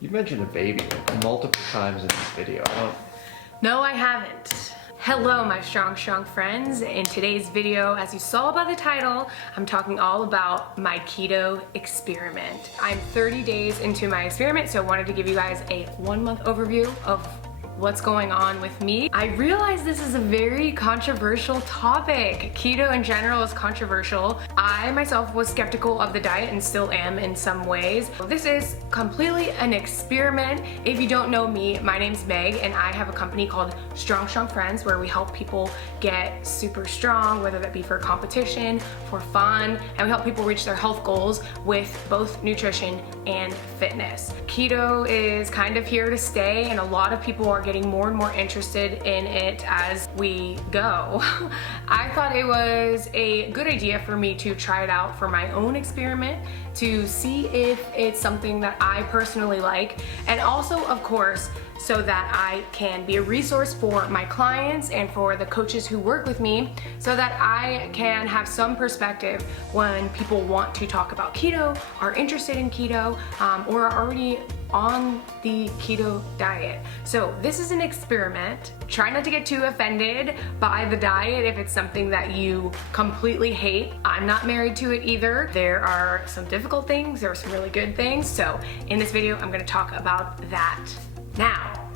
You mentioned a baby like multiple times in this video. No, I haven't. Hello, my strong friends. In today's video, as you saw by the title, I'm talking all about my keto experiment. I'm 30 days into my experiment, so I wanted to give you guys a 1-month overview of what's going on with me. I realize this is a very controversial topic. Keto in general is controversial. I myself was skeptical of the diet and still am in some ways. This is completely an experiment. If you don't know me, my name's Meg and I have a company called Strong Friends where we help people get super strong, whether that be for competition, for fun, and we help people reach their health goals with both nutrition and fitness. Keto is kind of here to stay and a lot of people are getting more and more interested in it as we go. I thought it was a good idea for me to try it out for my own experiment to see if it's something that I personally like, and also of course so that I can be a resource for my clients and for the coaches who work with me so that I can have some perspective when people want to talk about keto, are interested in keto, or are already on the keto diet. So this is an experiment. Try not to get too offended by the diet if it's something that you completely hate. I'm not married to it either. There are some difficult things, there are some really good things. So in this video, I'm gonna talk about that. Now,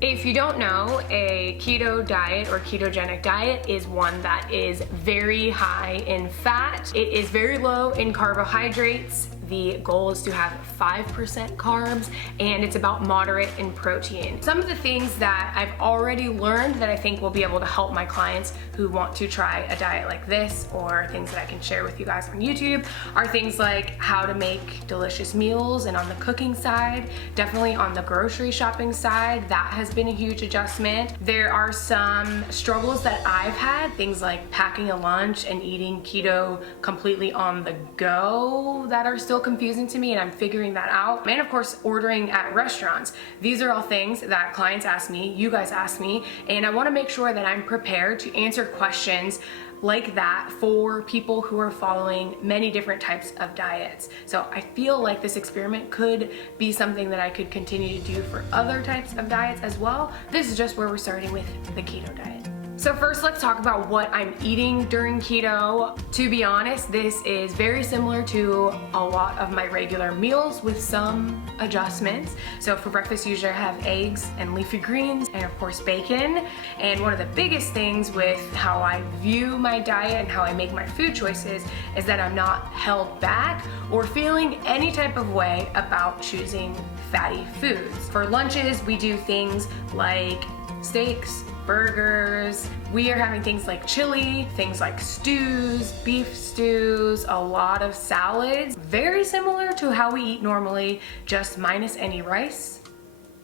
if you don't know, a keto diet or ketogenic diet is one that is very high in fat. It is very low in carbohydrates. The goal is to have 5% carbs, and it's about moderate in protein. Some of the things that I've already learned that I think will be able to help my clients who want to try a diet like this, or things that I can share with you guys on YouTube, are things like how to make delicious meals, and on the cooking side, definitely on the grocery shopping side, that has been a huge adjustment. There are some struggles that I've had, things like packing a lunch and eating keto completely on the go that are still confusing to me, and I'm figuring that out. And of course, ordering at restaurants. These are all things that clients ask me, you guys ask me, and I want to make sure that I'm prepared to answer questions like that for people who are following many different types of diets. So I feel like this experiment could be something that I could continue to do for other types of diets as well. This is just where we're starting with the keto diet. So first, let's talk about what I'm eating during keto. To be honest, this is very similar to a lot of my regular meals with some adjustments. So for breakfast, usually I have eggs and leafy greens and of course bacon. And one of the biggest things with how I view my diet and how I make my food choices is that I'm not held back or feeling any type of way about choosing fatty foods. For lunches, we do things like steaks, burgers. We are having things like chili, things like stews, beef stews, a lot of salads. Very similar to how we eat normally, just minus any rice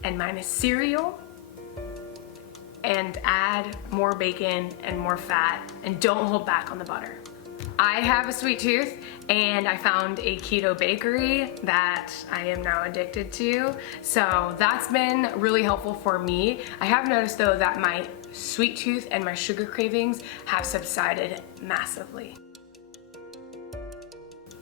and minus cereal, and add more bacon and more fat, and don't hold back on the butter. I have a sweet tooth and I found a keto bakery that I am now addicted to. So that's been really helpful for me. I have noticed though that my sweet tooth and my sugar cravings have subsided massively.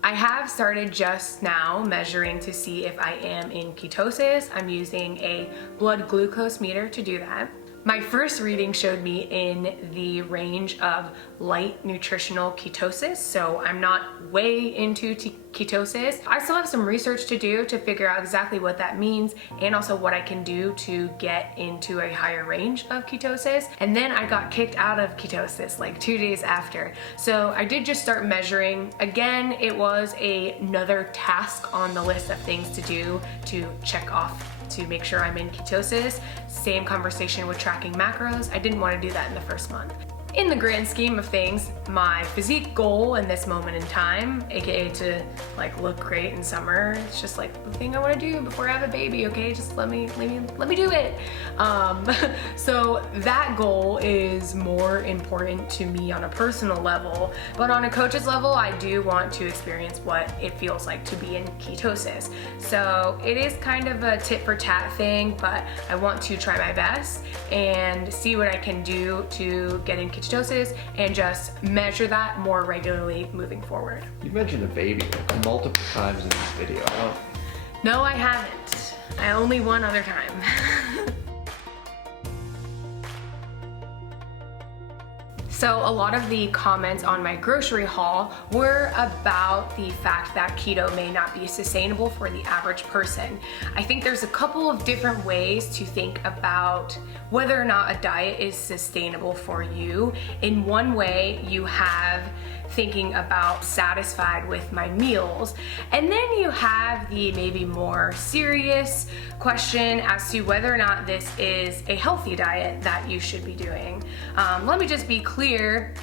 I have started just now measuring to see if I am in ketosis. I'm using a blood glucose meter to do that. My first reading showed me in the range of light nutritional ketosis, so I'm not way into ketosis. I still have some research to do to figure out exactly what that means and also what I can do to get into a higher range of ketosis. And then I got kicked out of ketosis like 2 days after. So I did just start measuring. Again, it was another task on the list of things to do to check off to make sure I'm in ketosis. Same conversation with tracking macros. I didn't want to do that in the first month. In the grand scheme of things, my physique goal in this moment in time, aka to like look great in summer, it's just like the thing I want to do before I have a baby, okay? Just let me do it. So that goal is more important to me on a personal level, but on a coach's level, I do want to experience what it feels like to be in ketosis. So it is kind of a tit for tat thing, but I want to try my best and see what I can do to get in ketosis and just measure that more regularly moving forward. You mentioned a baby like multiple times in this video. No, I haven't. Only one other time. So a lot of the comments on my grocery haul were about the fact that keto may not be sustainable for the average person. I think there's a couple of different ways to think about whether or not a diet is sustainable for you. In one way, you have thinking about satisfied with my meals, and then you have the maybe more serious question as to whether or not this is a healthy diet that you should be doing. Let me just be clear,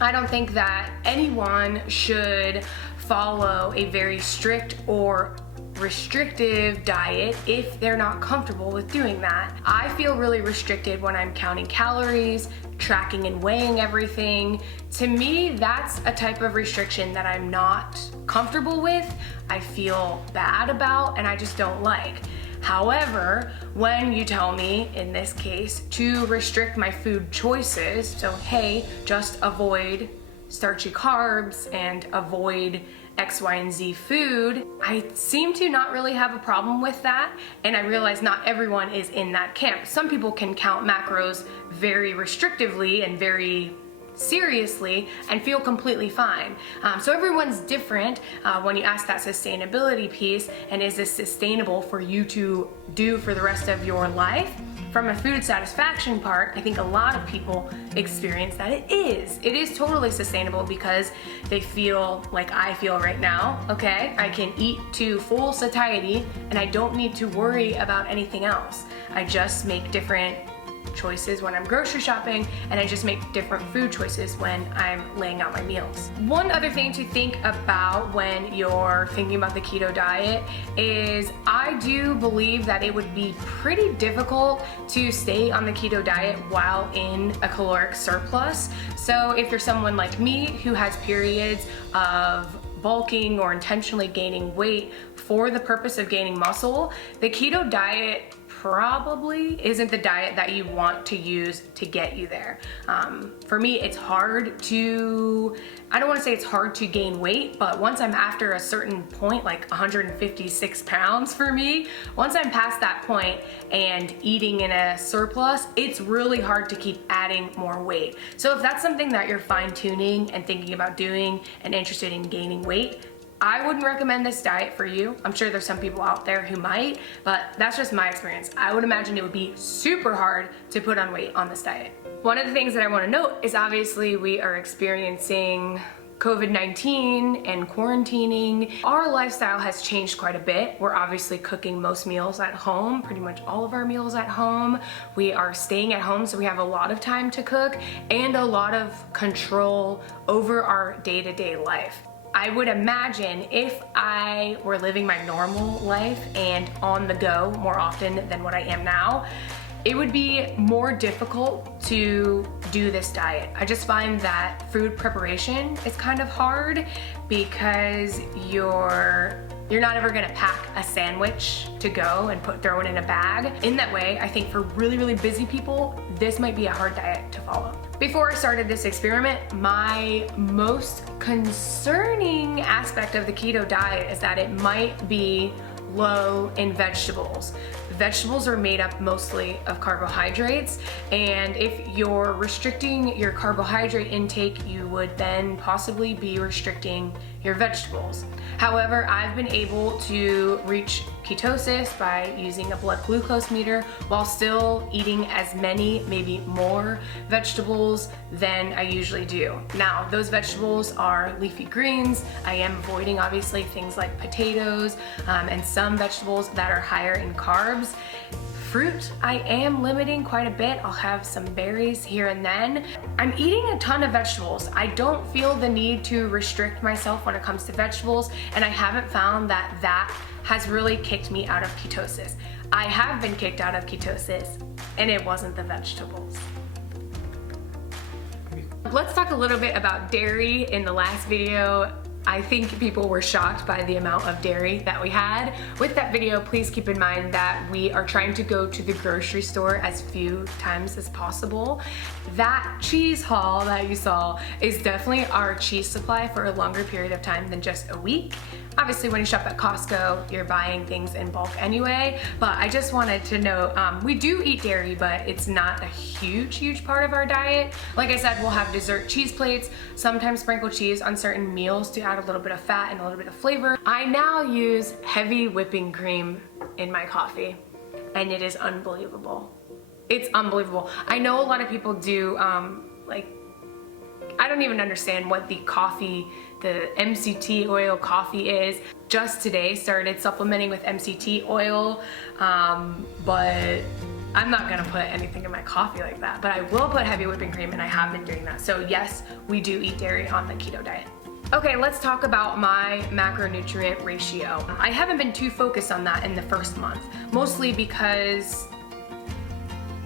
I don't think that anyone should follow a very strict or restrictive diet if they're not comfortable with doing that. I feel really restricted when I'm counting calories, tracking and weighing everything. To me, that's a type of restriction that I'm not comfortable with, I feel bad about, and I just don't like. However, when you tell me, in this case, to restrict my food choices, so hey, just avoid starchy carbs and avoid X, Y, and Z food, I seem to not really have a problem with that, and I realize not everyone is in that camp. Some people can count macros very restrictively and very seriously and feel completely fine. So everyone's different when you ask that sustainability piece, and is this sustainable for you to do for the rest of your life? From a food satisfaction part, I think a lot of people experience that it is. It is totally sustainable because they feel like I feel right now, okay? I can eat to full satiety and I don't need to worry about anything else. I just make different choices when I'm grocery shopping, and I just make different food choices when I'm laying out my meals. One other thing to think about when you're thinking about the keto diet is I do believe that it would be pretty difficult to stay on the keto diet while in a caloric surplus. So if you're someone like me who has periods of bulking or intentionally gaining weight for the purpose of gaining muscle, the keto diet probably isn't the diet that you want to use to get you there. For me, it's hard to, I don't want to say it's hard to gain weight, but once I'm after a certain point, like 156 pounds for me, once I'm past that point and eating in a surplus, it's really hard to keep adding more weight. So if that's something that you're fine tuning and thinking about doing and interested in gaining weight, I wouldn't recommend this diet for you. I'm sure there's some people out there who might, but that's just my experience. I would imagine it would be super hard to put on weight on this diet. One of the things that I want to note is obviously we are experiencing COVID-19 and quarantining. Our lifestyle has changed quite a bit. We're obviously cooking most meals at home, pretty much all of our meals at home. We are staying at home, so we have a lot of time to cook and a lot of control over our day-to-day life. I would imagine if I were living my normal life and on the go more often than what I am now, it would be more difficult to do this diet. I just find that food preparation is kind of hard because you're not ever gonna pack a sandwich to go and throw it in a bag. In that way, I think for really, really busy people, this might be a hard diet to follow. Before I started this experiment, my most concerning aspect of the keto diet is that it might be low in vegetables. Vegetables are made up mostly of carbohydrates, and if you're restricting your carbohydrate intake, you would then possibly be restricting your vegetables. However, I've been able to reach ketosis by using a blood glucose meter while still eating as many, maybe more vegetables than I usually do. Now, those vegetables are leafy greens. I am avoiding obviously things like potatoes and some vegetables that are higher in carbs. Fruit, I am limiting quite a bit. I'll have some berries here and then. I'm eating a ton of vegetables. I don't feel the need to restrict myself when it comes to vegetables, and I haven't found that that has really kicked me out of ketosis. I have been kicked out of ketosis, and it wasn't the vegetables. Let's talk a little bit about dairy. In the last video, I think people were shocked by the amount of dairy that we had. With that video, please keep in mind that we are trying to go to the grocery store as few times as possible. That cheese haul that you saw is definitely our cheese supply for a longer period of time than just a week. Obviously, when you shop at Costco, you're buying things in bulk anyway, but I just wanted to note, we do eat dairy, but it's not a huge part of our diet. Like I said, we'll have dessert cheese plates, sometimes sprinkle cheese on certain meals to add a little bit of fat and a little bit of flavor. I now use heavy whipping cream in my coffee, and it is unbelievable. It's unbelievable. I know a lot of people do, I don't even understand what the MCT oil coffee is. Just today started supplementing with MCT oil, but I'm not gonna put anything in my coffee like that. But I will put heavy whipping cream, and I have been doing that. So yes, we do eat dairy on the keto diet. Okay, let's talk about my macronutrient ratio. I haven't been too focused on that in the first month, mostly because,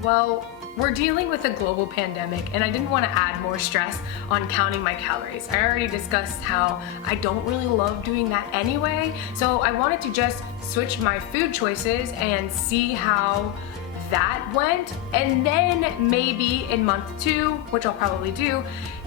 well, we're dealing with a global pandemic, and I didn't want to add more stress on counting my calories. I already discussed how I don't really love doing that anyway, so I wanted to just switch my food choices and see how that went, and then maybe in month 2, which I'll probably do,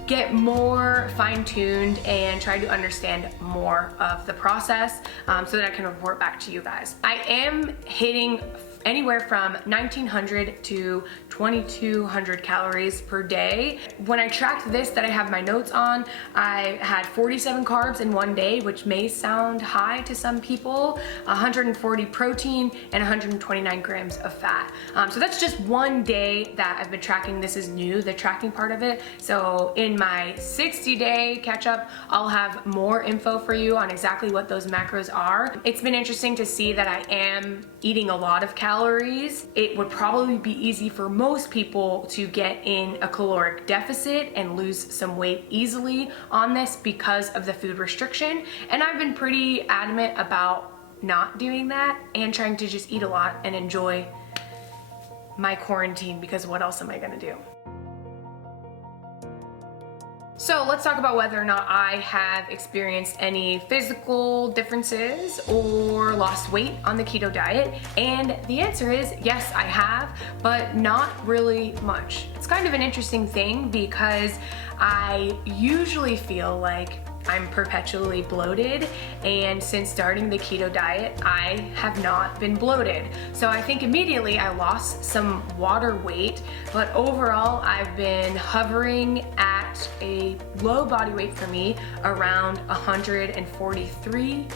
get more fine-tuned and try to understand more of the process so that I can report back to you guys. I am hitting anywhere from 1900 to 2200 calories per day. When I tracked this that I have my notes on, I had 47 carbs in one day, which may sound high to some people, 140 protein, and 129 grams of fat. So that's just one day that I've been tracking. This is new, the tracking part of it. So in my 60-day catch-up, I'll have more info for you on exactly what those macros are. It's been interesting to see that I am eating a lot of calories. It would probably be easy for most people to get in a caloric deficit and lose some weight easily on this because of the food restriction. And I've been pretty adamant about not doing that and trying to just eat a lot and enjoy my quarantine, because what else am I gonna do? So let's talk about whether or not I have experienced any physical differences or lost weight on the keto diet. And the answer is yes, I have, but not really much. It's kind of an interesting thing because I usually feel like I'm perpetually bloated, and since starting the keto diet, I have not been bloated. So I think immediately I lost some water weight, but overall I've been hovering at a low body weight for me around 143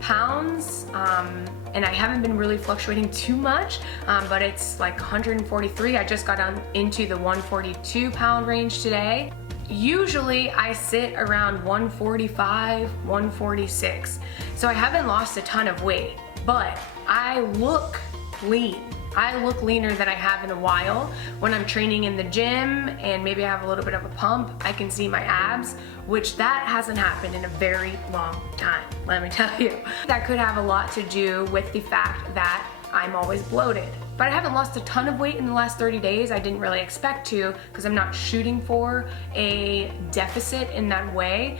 pounds, and I haven't been really fluctuating too much, but it's like 143. I just got down into the 142 pound range today. Usually I sit around 145, 146. So I haven't lost a ton of weight, but I look lean. I look leaner than I have in a while. When I'm training in the gym and maybe I have a little bit of a pump, I can see my abs, which that hasn't happened in a very long time, let me tell you. That could have a lot to do with the fact that I'm always bloated. But I haven't lost a ton of weight in the last 30 days. I didn't really expect to, because I'm not shooting for a deficit in that way,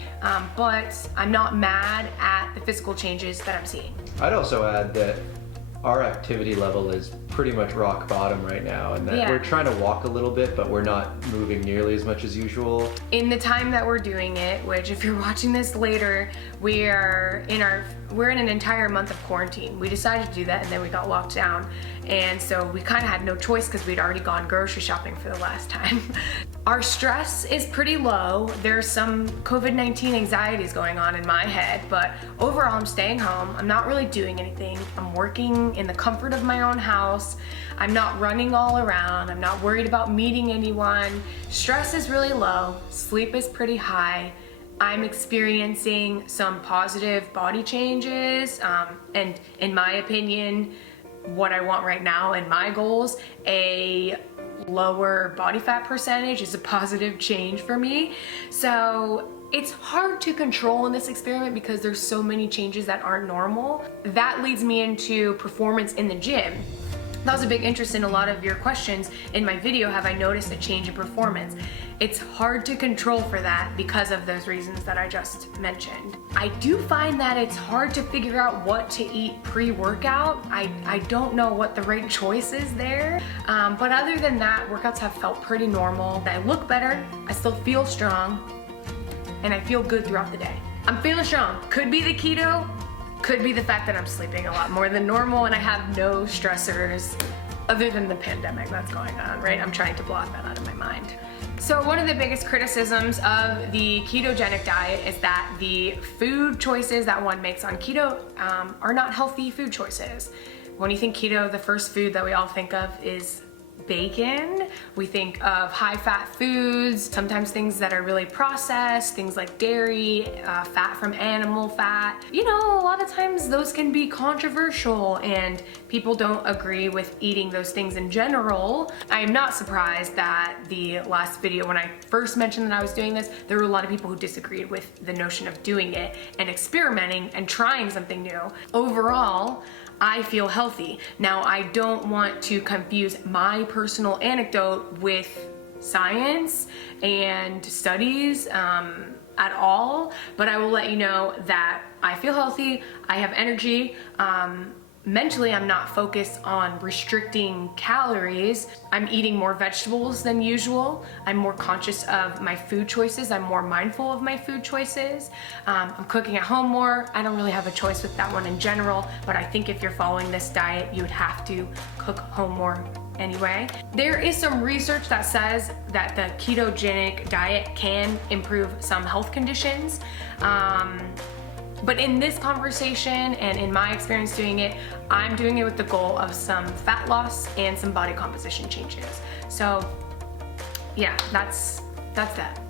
but I'm not mad at the physical changes that I'm seeing. I'd also add that our activity level is pretty much rock bottom right now, and that we're trying to walk a little bit, but we're not moving nearly as much as usual. In the time that we're doing it, which if you're watching this later, we're in an entire month of quarantine. We decided to do that, and then we got locked down, and so we kind of had no choice because we'd already gone grocery shopping for the last time. Our stress is pretty low. There's some COVID-19 anxieties going on in my head, but overall I'm staying home. I'm not really doing anything. I'm working in the comfort of my own house. I'm not running all around. I'm not worried about meeting anyone. Stress is really low. Sleep is pretty high. I'm experiencing some positive body changes, and in my opinion, what I want right now and my goals, a lower body fat percentage is a positive change for me. So it's hard to control in this experiment because there's so many changes that aren't normal. That leads me into performance in the gym. That was a big interest in a lot of your questions in my video. Have I noticed a change in performance? It's hard to control for that because of those reasons that I just mentioned. I do find that it's hard to figure out what to eat pre-workout. I don't know what the right choice is there. But other than that, workouts have felt pretty normal. I look better, I still feel strong, and I feel good throughout the day. I'm feeling strong. Could be the keto, Could be the fact that I'm sleeping a lot more than normal and I have no stressors other than the pandemic that's going on, right? I'm trying to block that out of my mind. So one of the biggest criticisms of the ketogenic diet is that the food choices that one makes on keto are not healthy food choices. When you think keto, the first food that we all think of is bacon. We think of high-fat foods, sometimes things that are really processed, things like dairy, fat from animal fat. You know, a lot of times those can be controversial and people don't agree with eating those things in general. I am not surprised that the last video, when I first mentioned that I was doing this, there were a lot of people who disagreed with the notion of doing it and experimenting and trying something new. Overall, I feel healthy. Now, I don't want to confuse my personal anecdote with science and studies at all, but I will let you know that I feel healthy, I have energy, mentally I'm not focused on restricting calories. I'm eating more vegetables than usual. I'm more conscious of my food choices. I'm more mindful of my food choices. I'm cooking at home more. I don't really have a choice with that one in general, but I think if you're following this diet, you would have to cook home more anyway. There is some research that says that the ketogenic diet can improve some health conditions. But in this conversation and in my experience doing it, I'm doing it with the goal of some fat loss and some body composition changes. So yeah, that's that.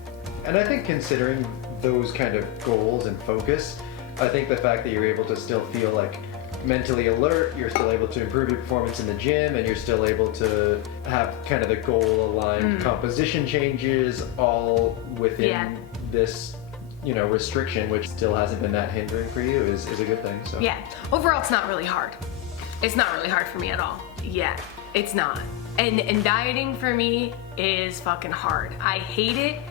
And I think considering those kind of goals and focus, I think the fact that you're able to still feel like mentally alert, you're still able to improve your performance in the gym, and you're still able to have kind of the goal aligned composition changes all within this, you know, restriction, which still hasn't been that hindering for you, is a good thing. So yeah, overall it's not really hard. It's not really hard for me at all. Yeah, it's not. And dieting for me is fucking hard. I hate it.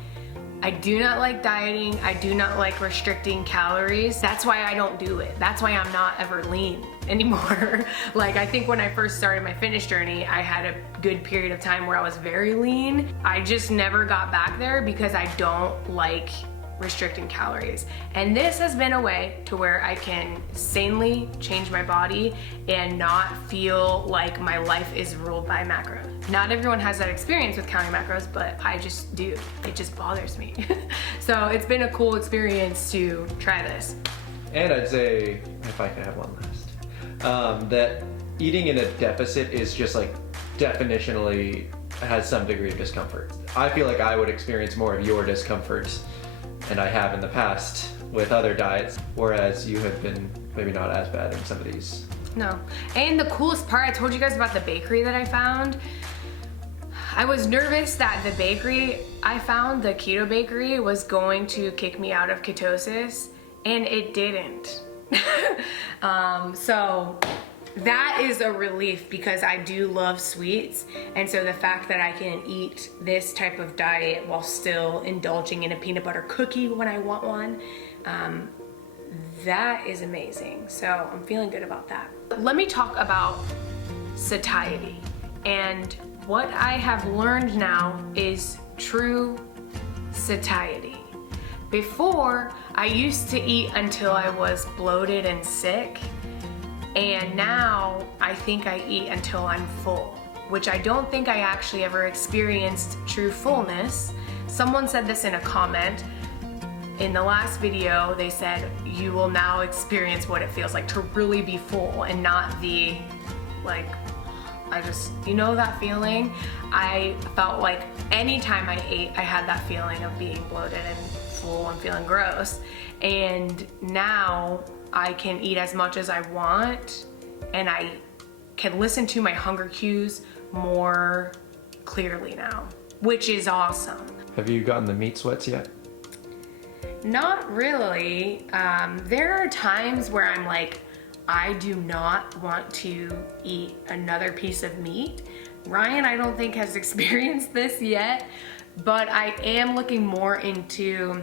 I do not like dieting. I do not like restricting calories. That's why I don't do it. That's why I'm not ever lean anymore. Like, I think when I first started my fitness journey, I had a good period of time where I was very lean. I just never got back there because I don't like restricting calories. And this has been a way to where I can sanely change my body and not feel like my life is ruled by macros. Not everyone has that experience with counting macros, but I just do. It just bothers me. So it's been a cool experience to try this. And I'd say, if I can have one last, that eating in a deficit is just like definitionally has some degree of discomfort. I feel like I would experience more of your discomfort, and I have in the past with other diets, whereas you have been maybe not as bad in some of these. No. And the coolest part, I told you guys about the bakery that I found. I was nervous that the bakery I found, the keto bakery, was going to kick me out of ketosis, and it didn't. So that is a relief because I do love sweets, and so the fact that I can eat this type of diet while still indulging in a peanut butter cookie when I want one, that is amazing. So I'm feeling good about that. Let me talk about satiety, and what I have learned now is true satiety. Before, I used to eat until I was bloated and sick, and now I think I eat until I'm full, which I don't think I actually ever experienced true fullness. Someone said this in a comment. In the last video, they said, you will now experience what it feels like to really be full and not the, like, you know that feeling? I felt like anytime I ate, I had that feeling of being bloated and full and feeling gross. And now I can eat as much as I want, and I can listen to my hunger cues more clearly now, which is awesome. Have you gotten the meat sweats yet? Not really. There are times where I'm like, I do not want to eat another piece of meat. Ryan, I don't think, has experienced this yet, but I am looking more into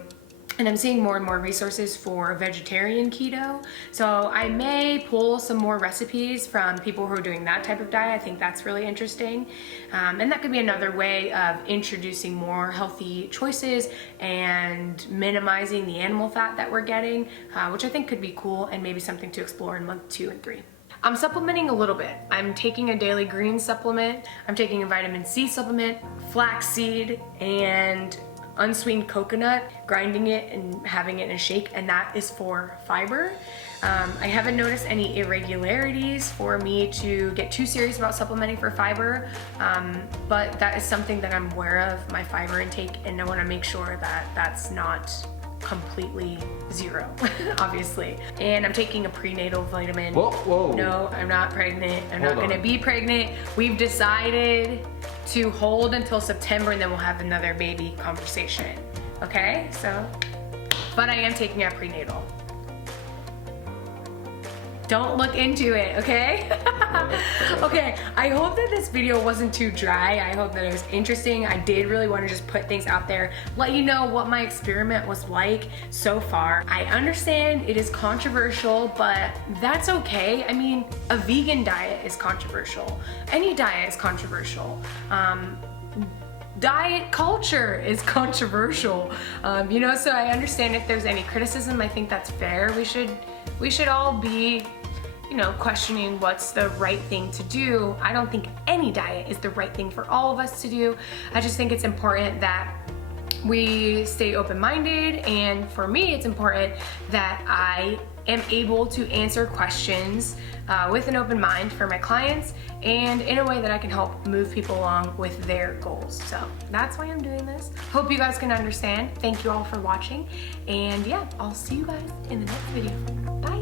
And I'm seeing more and more resources for vegetarian keto. So I may pull some more recipes from people who are doing that type of diet. I think that's really interesting. And that could be another way of introducing more healthy choices and minimizing the animal fat that we're getting, which I think could be cool and maybe something to explore in month 2 and 3. I'm supplementing a little bit. I'm taking a daily green supplement. I'm taking a vitamin C supplement, flaxseed, and unsweetened coconut, grinding it and having it in a shake, and that is for fiber. I haven't noticed any irregularities for me to get too serious about supplementing for fiber, but that is something that I'm aware of, my fiber intake, and I want to make sure that that's not completely zero, obviously. And I'm taking a prenatal vitamin. Whoa. No, I'm not pregnant. I'm Hold not gonna on. be pregnant. We've decided to hold until September and then we'll have another baby conversation. Okay, so, but I am taking a prenatal. Don't look into it, okay? Okay, I hope that this video wasn't too dry. I hope that it was interesting. I did really want to just put things out there, let you know what my experiment was like so far. I understand it is controversial, but that's okay. I mean, a vegan diet is controversial. Any diet is controversial. Diet culture is controversial, you know, so I understand if there's any criticism. I think that's fair. We should all be, you know, questioning what's the right thing to do. I don't think any diet is the right thing for all of us to do. I just think it's important that we stay open-minded, and for me it's important that I am able to answer questions with an open mind for my clients and in a way that I can help move people along with their goals. So that's why I'm doing this. Hope you guys can understand. Thank you all for watching, and yeah, I'll see you guys in the next video. Bye.